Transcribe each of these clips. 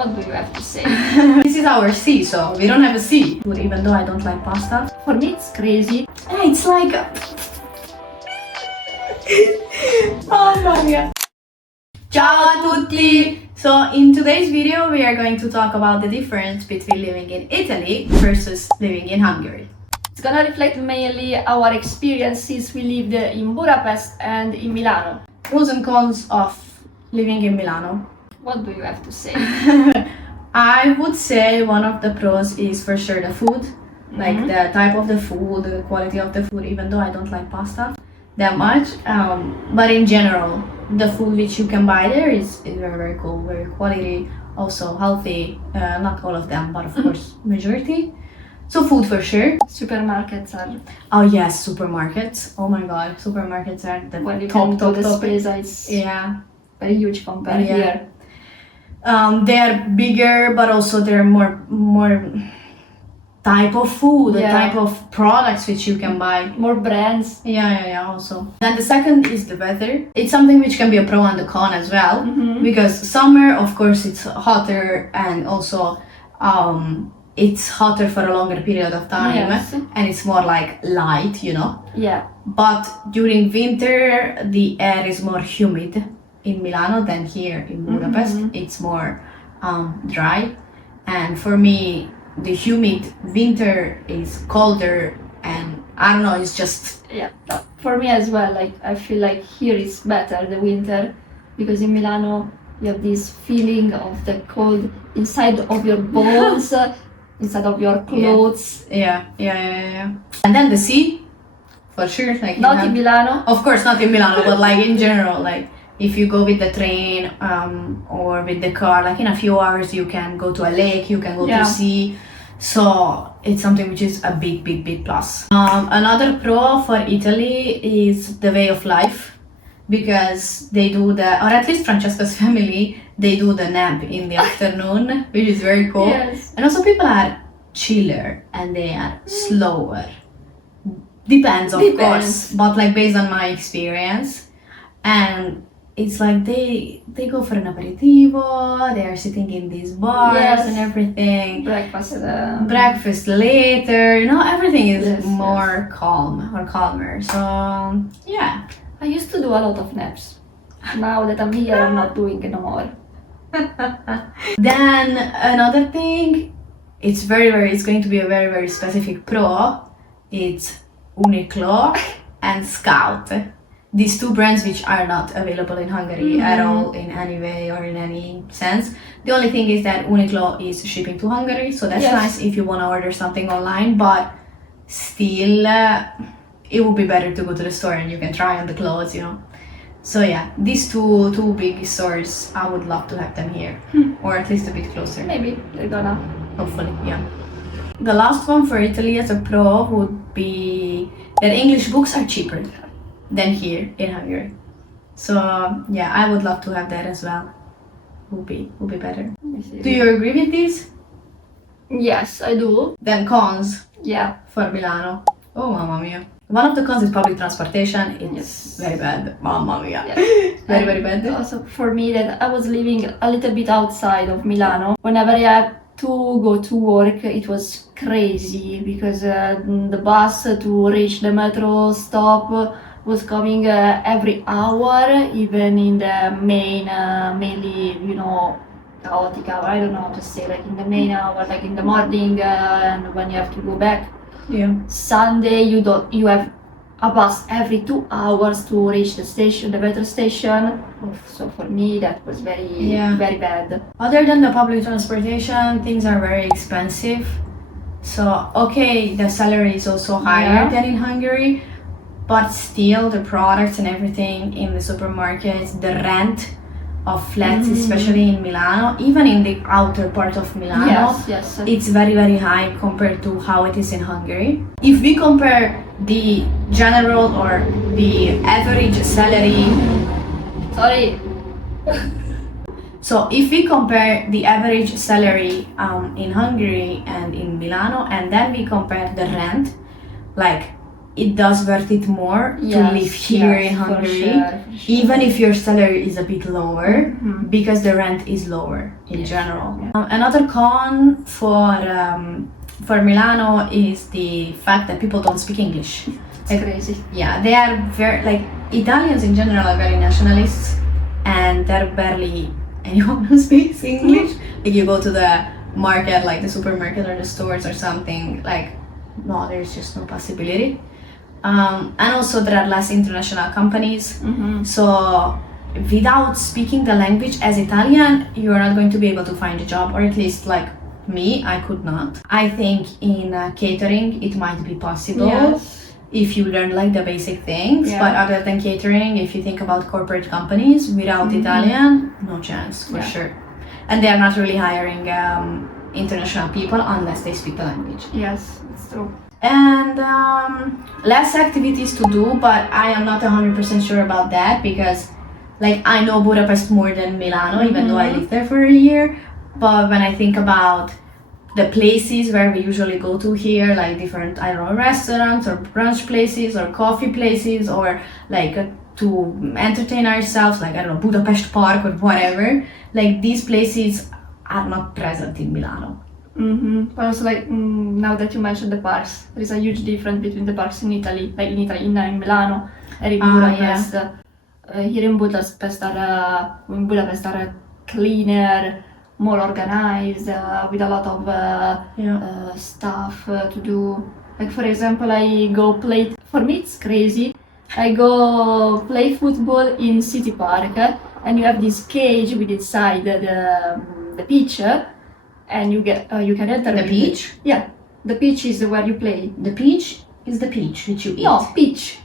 What do you have to say? This is our sea, so we don't have a sea. Even though I don't like pasta. For me it's crazy. Yeah, it's like... Oh my god. Ciao a tutti! So in today's video we are going to talk about the difference between living in Italy versus living in Hungary. It's gonna reflect mainly our experiences we lived in Budapest and in Milano. Pros and cons of living in Milano. What do you have to say? I would say one of the pros is for sure the food. Like the type of the food, the quality of the food, even though I don't like pasta that much. But in general, the food which you can buy there is very, very cool, very quality, also healthy. Not all of them, but of course, majority. So food for sure. Supermarkets are... Oh yes, supermarkets. Oh my god, supermarkets are the When you top, can top, do the top. space, it's Yeah. very huge compared Yeah. here. They're bigger, but also they're more type of food, the Yeah. type of products which you can buy. More brands. Yeah, also. Then the second is the weather. It's something which can be a pro and a con as well, because summer, of course, it's hotter, and also it's hotter for a longer period of time, Yes. and it's more like light, you know. Yeah. But during winter, the air is more humid in Milano than here in Budapest. It's more dry, and for me, the humid winter is colder, and I don't know, it's just... Yeah, for me as well, like I feel like here is better the winter, because in Milano you have this feeling of the cold inside of your bones, inside of your clothes. Yeah. And then the sea, for sure. Like you Not have- in Milano. Of course, not in Milano, but like in general, like if you go with the train or with the car, like in a few hours you can go to a lake, you can go Yeah. to sea. So it's something which is a big plus. Another pro for Italy is the way of life, because they do or at least Francesca's family, they do the nap in the afternoon, which is very cool. Yes. And also people are chiller and they are slower. Depends, of course, but like based on my experience. And it's like they go for an aperitivo, they are sitting in these bars Yes. and everything. Breakfast. Later, you know, everything is Yes, more calm or calmer. So yeah. I used to do a lot of naps. Now that I'm here, I'm not doing it no more. Then another thing, it's going to be a very specific pro. It's Uniqlo and Scout. These two brands which are not available in Hungary at all, in any way or in any sense. The only thing is that Uniqlo is shipping to Hungary, so that's Yes. nice if you want to order something online, but still it would be better to go to the store and you can try on the clothes, you know. So yeah, these two big stores, I would love to have them here, or at least a bit closer. Maybe they're gonna. Hopefully, yeah. The last one for Italy as a pro would be that English books are cheaper than here in Hungary. So yeah, I would love to have that as well. Would be better. Do you agree with this? Yes, I do. Then cons Yeah. for Milano. Oh, mamma mia. One of the cons is public transportation. It's Yes. very bad. Mamma mia. Yeah. Very bad. Also for me, that I was living a little bit outside of Milano. Whenever I had to go to work, it was crazy, because the bus to reach the metro stop was coming every hour, even in the mainly, you know, chaotic hour. I don't know how to say, like in the main hour, like in the morning, and when you have to go back. Yeah. Sunday you have a bus every 2 hours to reach the station, the metro station. So for me that was very bad. Other than the public transportation, things are very expensive. So okay, the salary is also higher than in Hungary, but still the products and everything in the supermarkets, the rent of flats, especially in Milano, even in the outer part of Milano, Yes. it's very high compared to how it is in Hungary. If we compare the general or the average salary, Sorry. so if we compare the average salary in Hungary and in Milano, and then we compare the rent, like it does worth it more to Yes, live here yes, in for Hungary, sure, for sure. even if your salary is a bit lower, Mhm. because the rent is lower in general. Yeah. Another con for Milano is the fact that people don't speak English. It's crazy. Yeah, they are very, like, Italians in general are very nationalists, and there are barely anyone who speaks English. Like, you go to the market, like the supermarket or the stores or something, like, no, there's just no possibility. And also there are less international companies, so without speaking the language as Italian, you are not going to be able to find a job, or at least, like me, I could not. I think in catering it might be possible. Yes. If you learn like the basic things, Yeah. but other than catering, if you think about corporate companies without Italian, no chance for sure. And they are not really hiring international people unless they speak the language. Yes, it's true. And less activities to do, but I am not 100% sure about that, because like I know Budapest more than Milano, even though I lived there for a year. But when I think about the places where we usually go to here, like different, I don't know, restaurants or brunch places or coffee places, or like to entertain ourselves, like, I don't know, Budapest Park or whatever, like these places are not present in Milano. But also, like, now that you mentioned the parks, there is a huge difference between the parks in Italy, like in Milano and in Budapest. Here in Budapest are cleaner, more organized, with a lot of stuff to do. Like, for example, I go play. For me, it's crazy. I go play football in City Park, and you have this cage with inside the pitch. And you can enter The pitch? Yeah, the pitch is where you play. The peach is the peach which you eat. No, pitch.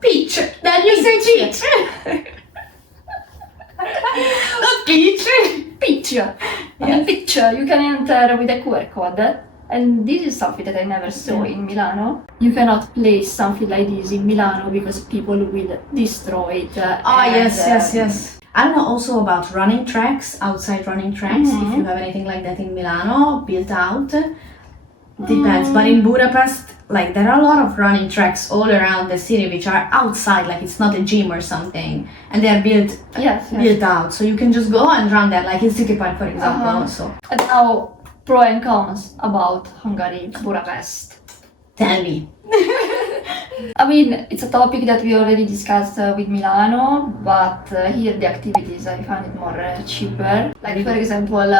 Peach. Then you say peach. Not peach. Pitch. On the pitch, you can enter with a QR code. And this is something that I never saw in Milano. You cannot place something like this in Milano because people will destroy it. Yes. I don't know also about running tracks, outside running tracks, if you have anything like that in Milano, built out. Depends, but in Budapest, like, there are a lot of running tracks all around the city which are outside, like it's not a gym or something, and they are built out, so you can just go and run there, like in City Park, for example, also. And now, pro and cons about Hungary, Budapest. Tell me. I mean, it's a topic that we already discussed with Milano, but here the activities I find it more cheaper. Like, for example,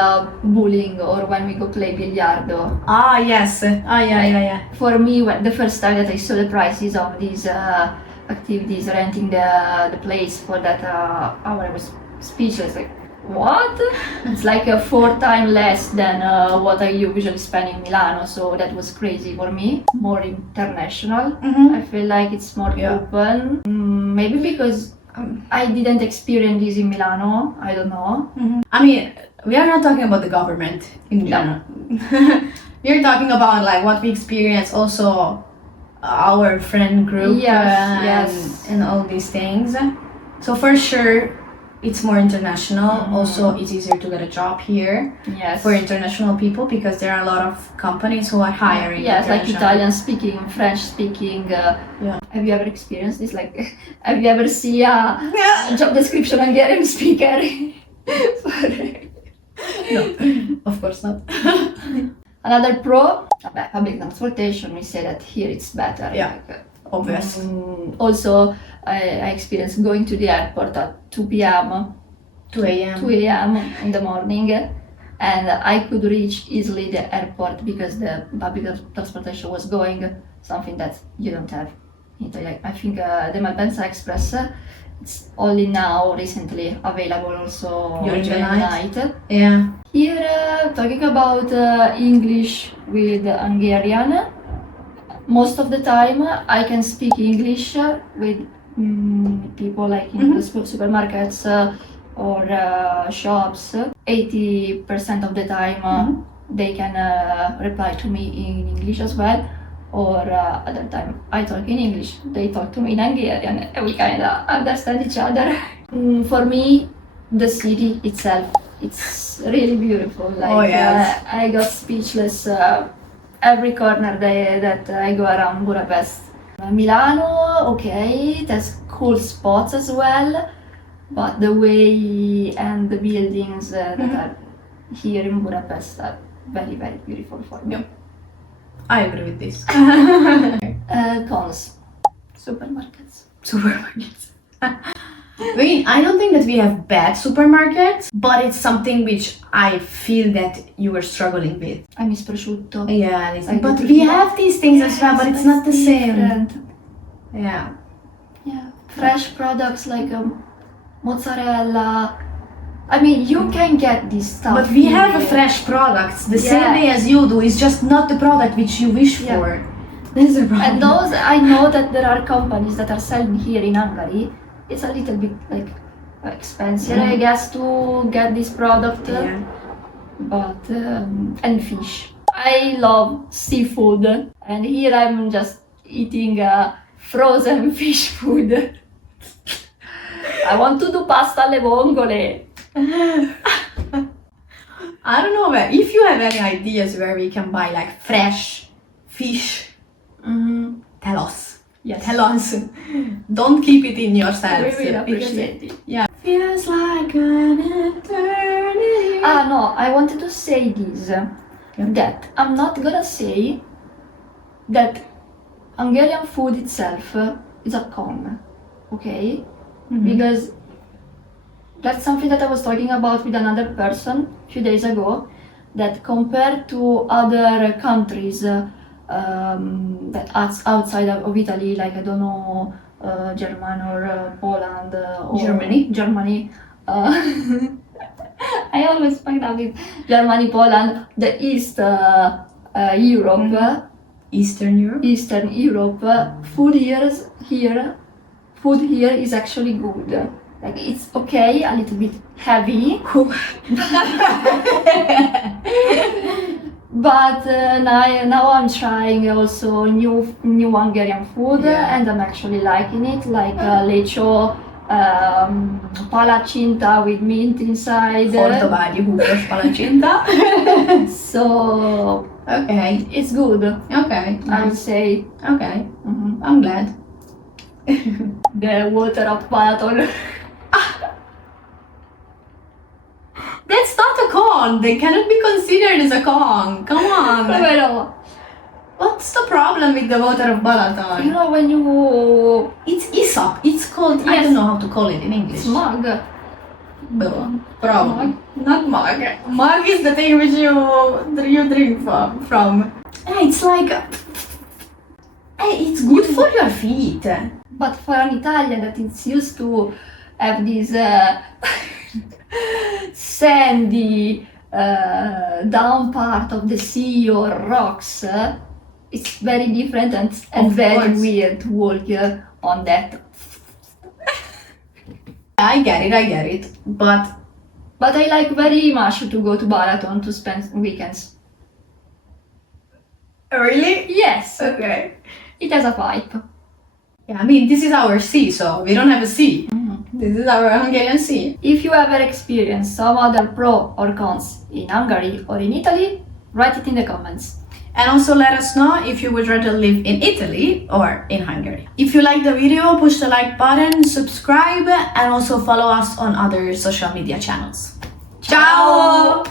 bowling, or when we go play billiardo. Yes. Yeah. For me, the first time that I saw the prices of these activities, renting the place for that hour, I was speechless. Like, what? It's like 4 times less than what I usually spend in Milano, so that was crazy for me. More international. I feel like it's more open. Maybe because I didn't experience this in Milano, I don't know. I mean, we are not talking about the government in general. We are talking about like what we experience, also our friend group and all these things. So for sure, it's more international. Also, it's easier to get a job here for international people, because there are a lot of companies who are hiring. Yes, like Italian speaking, French speaking. Have you ever experienced this? Like, have you ever seen a job description Hungarian speaker? No, of course not. Another pro, public transportation. We say that here it's better. Obvious. Also, I experienced going to the airport at 2 p.m. 2 a.m. 2 a.m. in the morning, and I could reach easily the airport because the public transportation was going, something that you don't have in Italy. I think the Malpensa Express, it's only now recently available also during the night. Here, talking about English with Hungarian, most of the time I can speak English with people like in the supermarkets or shops. 80% of the time they can reply to me in English as well, or other time I talk in English, they talk to me in Hungarian, and we kind of understand each other. For me, the city itself, it's really beautiful. Like, I got speechless every corner that I go around Budapest. Milano, okay, it has cool spots as well, but the way and the buildings that are here in Budapest are very, very beautiful for me. Yep. I agree with this. Cons. Supermarkets. Supermarkets. I mean, I don't think that we have bad supermarkets, but it's something which I feel that you were struggling with. I miss prosciutto. Yeah, Like but the we have these things as well, but it's not the same. different. Yeah. Yeah, fresh products like mozzarella. I mean, you can get this stuff. But we have here. fresh products the Yeah. same way as you do. It's just not the product which you wish Yeah. for. That's the problem. And those, I know that there are companies that are selling here in Hungary. It's a little bit like expensive, I guess, to get this product. Yeah. But and fish. I love seafood, and here I'm just eating frozen fish food. I want to do pasta alle vongole. I don't know if you have any ideas where we can buy like fresh fish. Tell us. Yes. Tell us. Don't keep it in yourselves. We will because appreciate it. Yeah. Feels like an eternity. Ah no, I wanted to say this. That I'm not gonna say that Hungarian food itself is a con, okay? Because that's something that I was talking about with another person a few days ago, that compared to other countries that outside of Italy, like I don't know, German or Poland or Germany. I always find out with Germany, Poland, the East Europe, Eastern Europe. Eastern Europe, food here is actually good. Like it's okay, a little bit heavy, but now I'm trying also new Hungarian food, Yeah. and I'm actually liking it, like lecho, palacinta with mint inside. Hortobágyi húgos palacsinta. So Okay. it's good, Okay. I would Nice. say. Okay. I'm glad. The water of Balaton. That's not a con. They cannot be considered as a con. Come on. Pero, What's the problem with the water of you Balaton? know when you It's Isop. It's called. I Yes. don't know how to call it in English. mug, Problem. Not mug. Mug is the thing which you drink from. Yeah, it's like. It's good for your feet. but for an Italian that is used to have this sandy down part of the sea or rocks, it's very different and Of very course. weird to walk on that. I get it. But But I like very much to go to Balaton to spend weekends. really? Yes, Okay. it has a vibe. Yeah, I mean, this is our sea, so we don't have a sea. This is our Hungarian sea. If you ever experienced some other pro or cons in Hungary or in Italy, write it in the comments. And also let us know if you would rather live in Italy or in Hungary. If you like the video, push the like button, subscribe, and also follow us on other social media channels. Ciao!